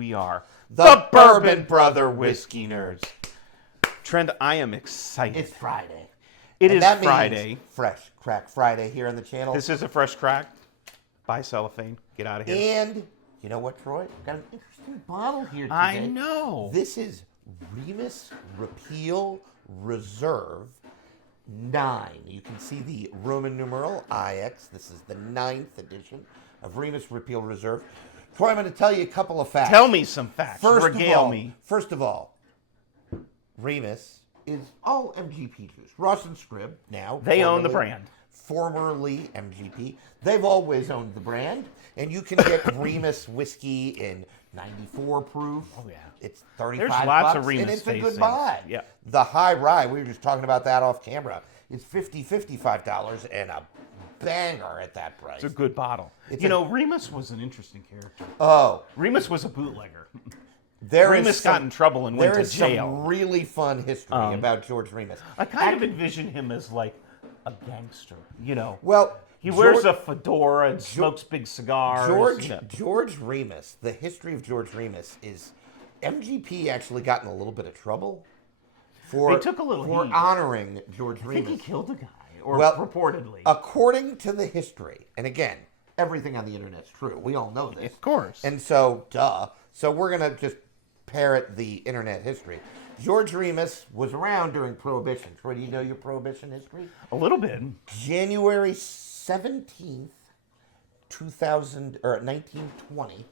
we are The Bourbon Brother Whiskey Nerds. Trent, I am excited. It's Friday. It And is that Friday. means Fresh Crack Friday here on the channel. This is a fresh crack. Buy cellophane. Get out of here. And you know what, Troy? Got an interesting bottle here today. I know. This is Remus Repeal Reserve 9. You can see the Roman numeral IX. This is the 9th edition of Remus Repeal Reserve. Troy, I'm going to tell you a couple of facts. Tell me some facts. Regale me. First of all, Remus is all MGP juice. Ross and Scribb now. They own the brand. Formerly MGP. They've always owned the brand. And you can get Remus whiskey in 94 proof. Oh, yeah. It's 35 There's lots bucks, of Remus and it's a facings. good buy. Yeah. The high rye, we were just talking about that off camera, is $55 and a banger at that price. It's a good bottle. Remus was an interesting character. Oh. Remus was a bootlegger. Remus got in trouble and went to jail. There is some really fun history about George Remus. I kind of envision him as like a gangster, Well, he wears a fedora and smokes big cigars. George Remus, the history of George Remus is MGP actually got in a little bit of trouble for honoring George Remus. I think he killed a guy, reportedly. According to the history, and again, everything on the internet's true. We all know this. Of course. And so, So we're going to just parrot the internet history. George Remus was around during Prohibition. Troy, do you know your Prohibition history? A little bit. January 17th, 1920,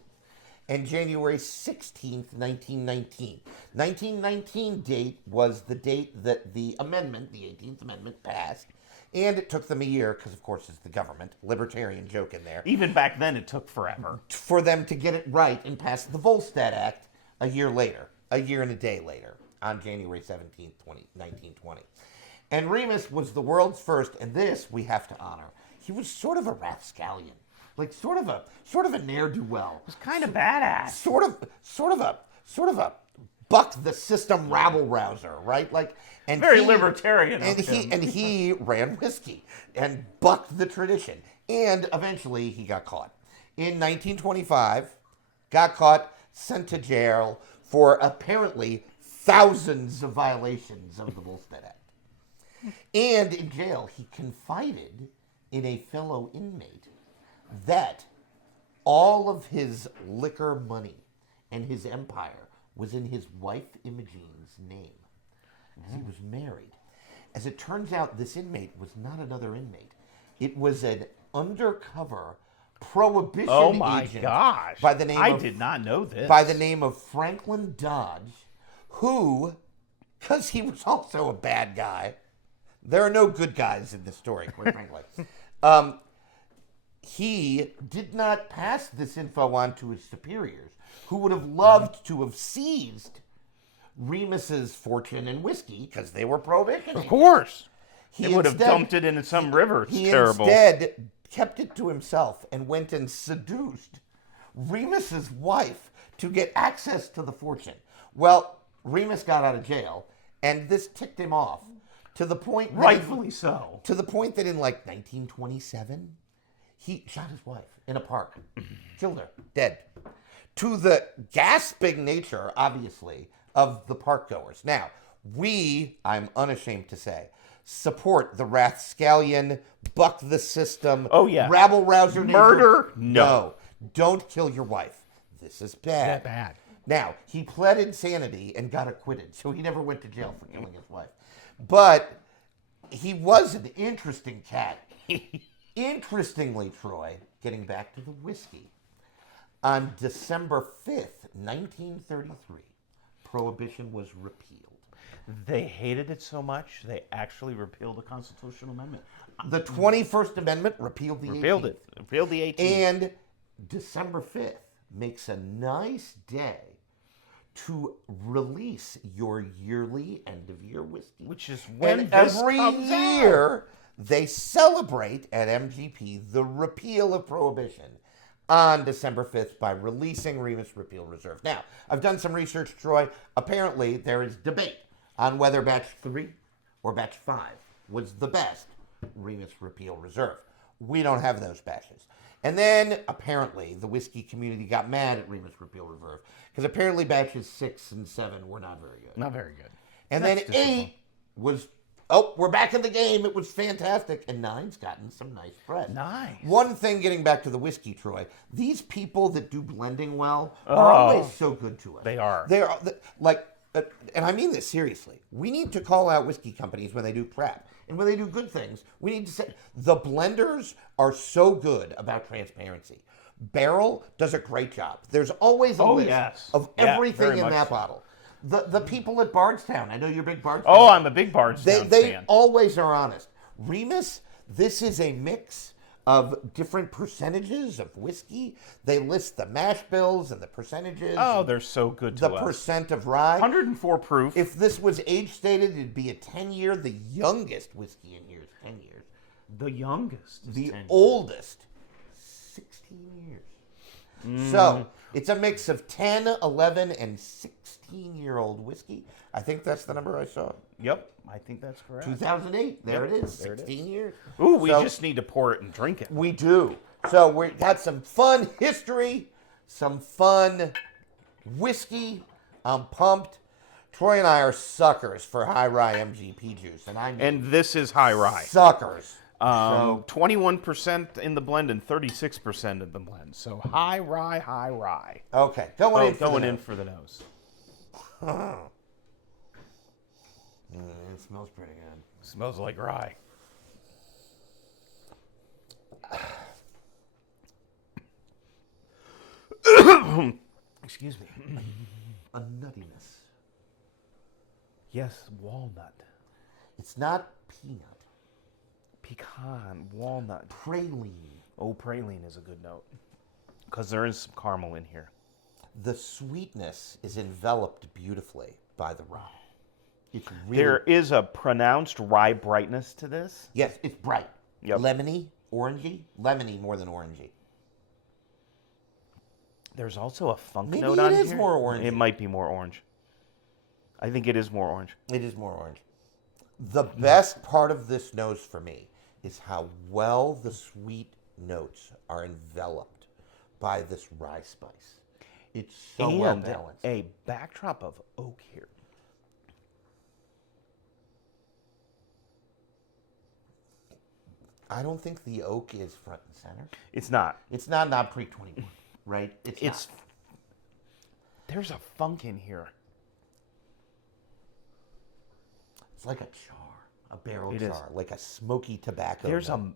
and January 16th, 1919. 1919 date was the date that the amendment, the 18th Amendment, passed. And it took them a year, because of course it's the government, libertarian joke in there. Even back then it took forever. For them to get it right and pass the Volstead Act a year and a day later, on January 17th, 1920. And Remus was the world's first, and this we have to honor. He was sort of a rapscallion, like sort of a ne'er-do-well. He was kind of badass. Sort of a buck the system rabble rouser, right? And very libertarian. And he ran whiskey and bucked the tradition. And eventually he got caught. In 1925, got caught, sent to jail for apparently thousands of violations of the Volstead Act. And in jail, he confided in a fellow inmate that all of his liquor money and his empire was in his wife Imogene's name. He was married. As it turns out, this inmate was not another inmate. It was an undercover Prohibition agent. Oh my gosh! By the name I did not know this. By the name of Franklin Dodge, who, because he was also a bad guy, there are no good guys in this story, quite frankly. He did not pass this info on to his superiors, who would have loved to have seized Remus's fortune and whiskey because they were Prohibition. Of course. He would have dumped it into some river. It's terrible. He instead kept it to himself and went and seduced Remus's wife to get access to the fortune. Well, Remus got out of jail, and this ticked him off to the point... Rightfully so. To the point that in 1927, he shot his wife in a park. Killed her. Dead. To the gasping nature, obviously, of the park goers. Now, I'm unashamed to say, support the rapscallion, buck the system, rabble rouser, murder. No, don't kill your wife. This is bad. That bad. Now, he pled insanity and got acquitted, so he never went to jail for killing his wife. But he was an interesting cat. Interestingly, Troy, getting back to the whiskey, on December 5th, 1933, Prohibition was repealed. They hated it so much, they actually repealed the constitutional amendment. The 21st Amendment repealed the 18th. Repealed the 18th. And December 5th makes a nice day to release your yearly end-of-year whiskey. Which is when and this every comes year, out. They celebrate at MGP the repeal of Prohibition on December 5th by releasing Remus Repeal Reserve. Now, I've done some research, Troy. Apparently, there is debate on whether Batch 3 or Batch 5 was the best Remus Repeal Reserve. We don't have those batches. And then, apparently, the whiskey community got mad at Remus Repeal Reserve because apparently batches 6 and 7 were not very good. Not very good. And That's then 8 was, we're back in the game. It was fantastic. And 9's gotten some nice press. Nice. One thing, getting back to the whiskey, Troy, these people that do blending well are always so good to us. They are. They are, like, and I mean this seriously. We need to call out whiskey companies when they do crap. And when they do good things, we need to say, the blenders are so good about transparency. Barrel does a great job. There's always a list of everything in that bottle. The people at Bardstown, I know you're a big Bardstown. Oh, I'm a big Bardstown fan. They always are honest. Remus, this is a mix of different percentages of whiskey. They list the mash bills and the percentages. Oh, they're so good to us. The percent of rye. 104 proof. If this was age stated, it'd be a 10-year. The youngest whiskey in here is 10 years. The youngest is The 10 years. oldest, 16 years. So it's a mix of 10, 11, and 16-year-old whiskey. I think that's the number I saw. Yep, I think that's correct. 2008. There Yep, it is. there it 16 is. years. Ooh, we So- just need to pour it and drink it. We do. So we got some fun history, some fun whiskey. I'm pumped. Troy and I are suckers for high rye MGP juice, and I mean And this is high rye. suckers. 21% in the blend and 36% in the blend. So high rye, high rye. Okay, going in For the nose. It smells pretty good. Smells like rye. Excuse me. A nuttiness. Yes, walnut. It's not peanut. Pecan, walnut. Praline. Oh, praline is a good note. Because there is some caramel in here. The sweetness is enveloped beautifully by the rye. It's really... There is a pronounced rye brightness to this. Yes, it's bright. Yep. Lemony, orangey. Lemony more than orangey. There's also a funk Maybe note it on is here. more orange. It might be more orange. I think it is more orange. It is more orange. The best part of this nose for me is how well the sweet notes are enveloped by this rye spice. It's so well balanced. A backdrop of oak here. I don't think the oak is front and center. It's not. It's not pre-21, right? It's not. There's a funk in here. It's like a char, a barrel It char, is. like a smoky tobacco. There's note.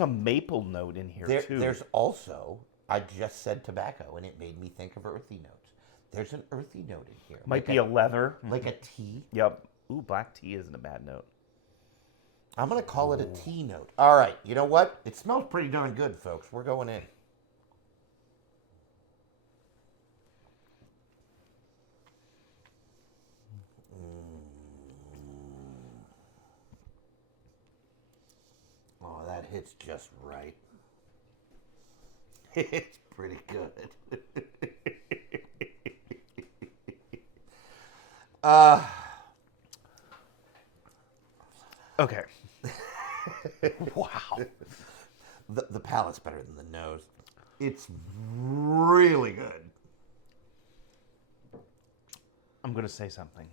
a maple note in here too. There's also, I just said tobacco, and it made me think of earthy notes. There's an earthy note in here. Might be a leather. like a tea. Yep. Ooh, black tea isn't a bad note. I'm going to call it a tea note. All right, you know what? It smells pretty darn good, folks. We're going in. Oh, that hits just right. It's pretty good. Okay. Wow. The palate's better than the nose. It's really good. I'm going to say something.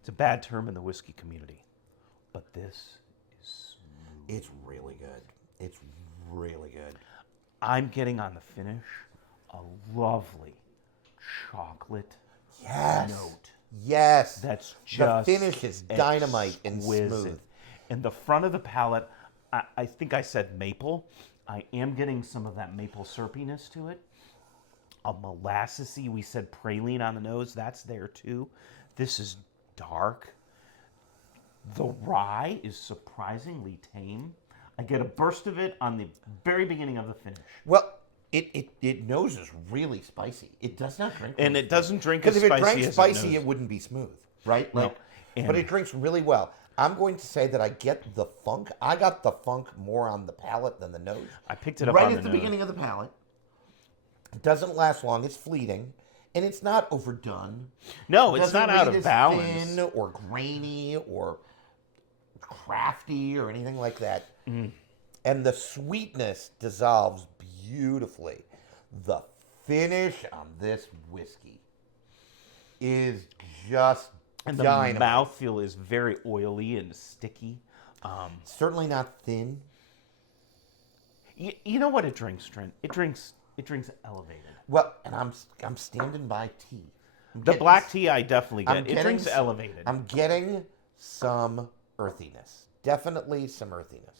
It's a bad term in the whiskey community, but this is smooth. It's really good. It's really good. I'm getting on the finish a lovely chocolate Yes. note. Yes. That's just the finish is dynamite and exquisite. smooth. And the front of the palate, I think I said maple. I am getting some of that maple syrupiness to it. A molassesy, we said praline on the nose. That's there too. This is dark. The rye is surprisingly tame. I get a burst of it on the very beginning of the finish. Well, it noses really spicy. It does not drink. And really it doesn't drink as because if it spicy drank as spicy, it it wouldn't be smooth, right? No. Like, And- but it drinks really well. I'm going to say that I get the funk. I got the funk more on the palate than the nose. I picked it up right on at the nose. beginning of the palate. It doesn't last long. It's fleeting, and it's not overdone. No, It it's doesn't not out read of as balance. thin or grainy or crafty or anything like that. And the sweetness dissolves beautifully. The finish on this whiskey is just And the dynamite. mouthfeel is very oily and sticky. Certainly not thin. You know what it drinks, Trent? It drinks elevated. Well, and I'm standing by tea. The black tea I definitely get. It drinks s- elevated. I'm getting some earthiness. Definitely some earthiness.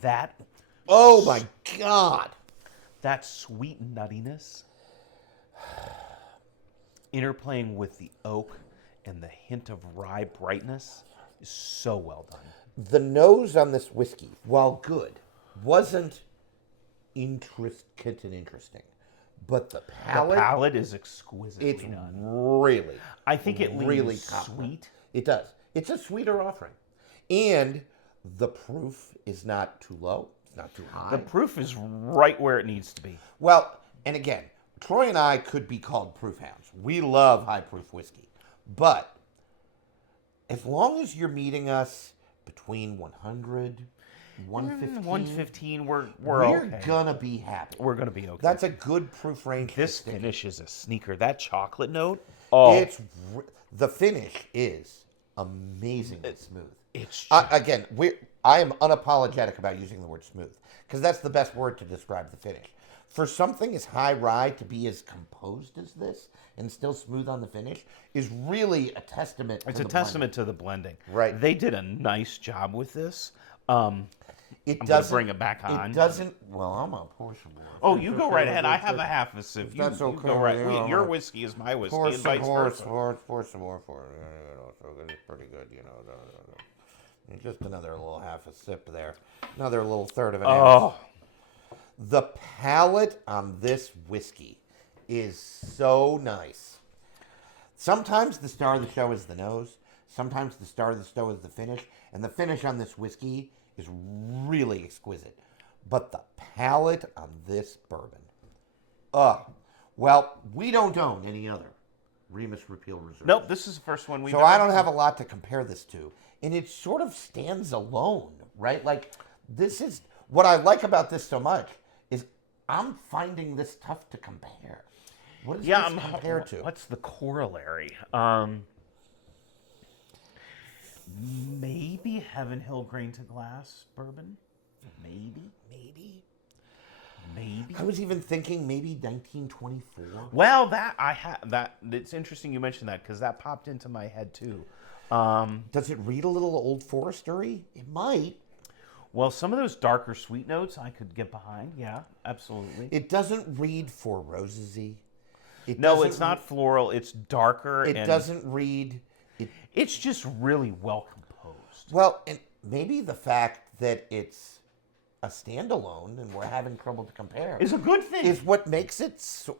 That Oh my God. that sweet nuttiness interplaying with the oak and the hint of rye brightness is so well done. The nose on this whiskey, while good, wasn't intricate and interesting. But the The palate, palate is exquisitely it's done. really, I think it really leans compliment. sweet. It does. It's a sweeter offering. And the proof is not too low. It's not too high. The proof is right where it needs to be. Well, and again, Troy and I could be called proof hounds. We love high proof whiskey. But as long as you're meeting us between 100, 115, 115, we're okay. gonna be happy. We're gonna be okay. That's a good proof range. for This sticky. finish is a sneaker. That chocolate note. Oh, The finish is amazingly smooth. it's Again, I am unapologetic about using the word smooth because that's the best word to describe the finish. For something as high rye to be as composed as this and still smooth on the finish is really a testament. It's to a the testament to the blending. Right. They did a nice job with this. It I'm gonna doesn't bring it back on. It doesn't. Well, I'm a portion more. Oh, you go right ahead. I have a half a sip. You, That's you okay, go right. yeah, Your right. whiskey is my whiskey, Pour and vice versa. pour some more for it. You know, so it's pretty good, you know. And just another little half a sip there. Another little third of an ounce. Oh, The palate on this whiskey is so nice. Sometimes the star of the show is the nose. Sometimes the star of the show is the finish. And the finish on this whiskey is really exquisite. But the palate on this bourbon. Well, we don't own any other Remus Repeal Reserve. nope. This is the first one we. So I don't have a lot to compare this to. And it sort of stands alone, right? Like, this is what I like about this so much is I'm finding this tough to compare. What does this compare to? What's the corollary? Maybe Heaven Hill Grain to Glass bourbon. Maybe. I was even thinking maybe 1924. Well, that. It's interesting you mentioned that because that popped into my head too. Does it read a little Old Forestery? It might. Well, some of those darker sweet notes I could get behind. Yeah, absolutely. It doesn't read Four Rosesy. No, it's not floral. It's darker. It and doesn't read. It's just really well composed. Well, and maybe the fact that it's a standalone and we're having trouble to compare It's a good thing. is what makes it so.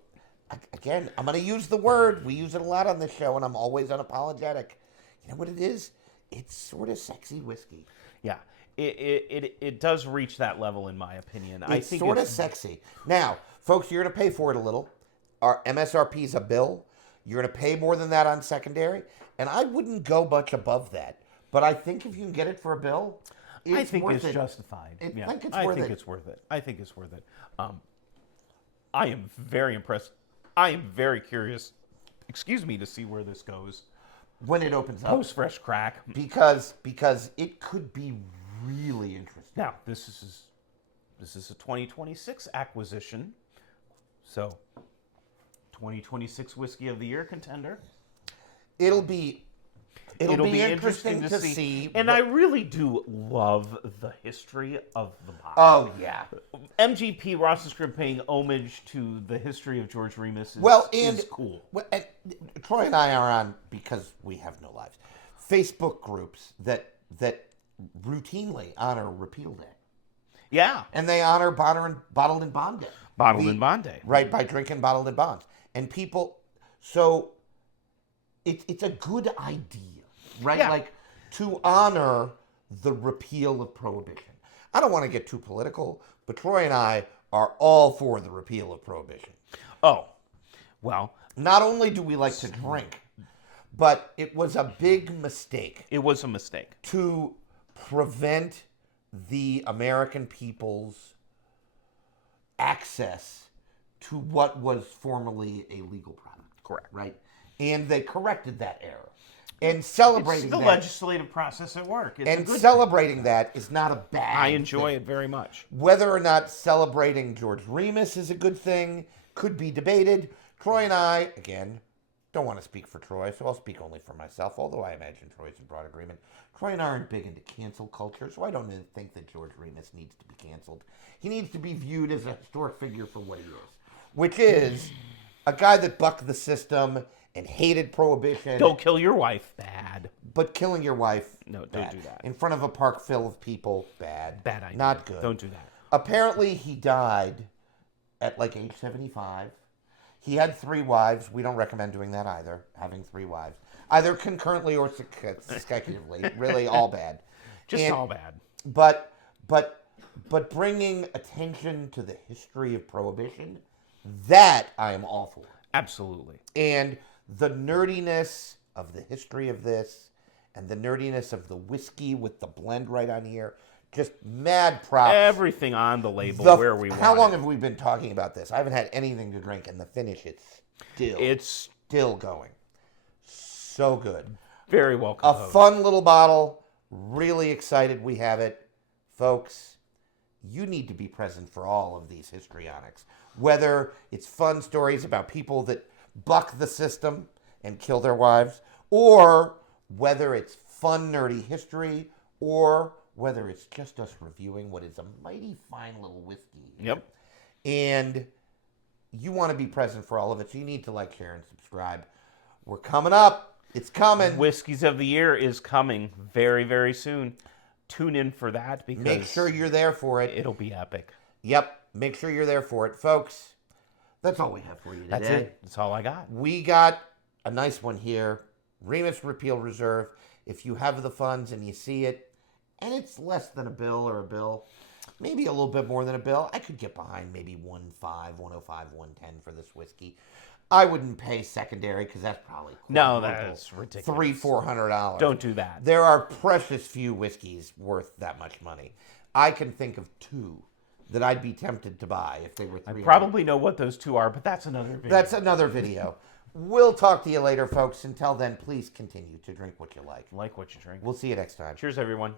Again, I'm going to use the word. We use it a lot on this show, and I'm always unapologetic. You know what it is? It's sort of sexy whiskey. Yeah, it does reach that level in my opinion. I It's think sort of it's sexy. Now, folks, you're going to pay for it a little. Our MSRP is a bill. You're going to pay more than that on secondary, and I wouldn't go much above that. But I think if you can get it for a bill, I think worth it's it. justified. I Yeah, think it's I worth think it. it's worth it. I think it's worth it. I am very impressed. I am very curious. Excuse me, to see where this goes. When it opens up, Post fresh crack. because it could be really interesting. Now this is a 2026 acquisition, so 2026 whiskey of the year contender. It'll be interesting to see. And I really do love the history of the bottle. Oh yeah. MGP Ross Script paying homage to the history of George Remus is cool. Well, and Troy and I are on, because we have no lives, Facebook groups that routinely honor Repeal Day. Yeah. And they honor Bottled and Bond Day. Bottled and Bond Day. Right, by drinking Bottled and Bonds. And people, so it's a good idea, right? Yeah. Like, to honor the repeal of Prohibition. I don't want to get too political, but Troy and I are all for the repeal of Prohibition. Oh, well, Not only do we like to drink, but it was a big mistake it was a mistake. to prevent the American people's access to what was formerly a legal product. Correct. Right? And they corrected that error. And celebrating It's the that, legislative process at work. It's a and good celebrating that is not a bad I enjoy thing. it very much. Whether or not celebrating George Remus is a good thing could be debated. Troy and I, again, don't want to speak for Troy, so I'll speak only for myself, although I imagine Troy's in broad agreement. Troy and I aren't big into cancel culture, so I don't think that George Remus needs to be canceled. He needs to be viewed as a historic figure for what he is, which is a guy that bucked the system and hated Prohibition. Don't kill your wife. Bad. But killing your wife, No, don't bad. do that. In front of a park full of people, bad. Bad idea. Not good. Don't do that. Apparently, he died at like age 75. He had 3 wives. We don't recommend doing that either, having 3 wives. Either concurrently or consecutively. Really, all bad. Just all bad. But bringing attention to the history of Prohibition, that I am all for. Absolutely. And the nerdiness of the history of this and the nerdiness of the whiskey with the blend right on here, just mad props. Everything on the label where we want How long it. have we been talking about this? I haven't had anything to drink, and the finish, it's still going. So good. Very well A composed. fun little bottle. Really excited we have it. Folks, you need to be present for all of these histrionics. Whether it's fun stories about people that buck the system and kill their wives, or whether it's fun, nerdy history, or whether it's just us reviewing what is a mighty fine little whiskey. Yep. And you want to be present for all of it, so you need to like, share, and subscribe. We're coming up. It's coming. Whiskeys of the Year is coming very, very soon. Tune in for that because Make sure you're there for it. it'll be epic. Yep. Make sure you're there for it. Folks, that's all we have for you today. That's it. That's all I got. We got a nice one here. Remus Repeal Reserve. If you have the funds and you see it, and it's less than a bill or a bill, maybe a little bit more than a bill, I could get behind maybe 105, 110 for this whiskey. I wouldn't pay secondary because that's probably No, quadruple. that's ridiculous. $300-400. Don't do that. There are precious few whiskeys worth that much money. I can think of 2 that I'd be tempted to buy if they were $300. Probably know what those 2 are, but that's another video. That's another video. We'll talk to you later, folks. Until then, please continue to drink what you like. Like what you drink. We'll see you next time. Cheers, everyone.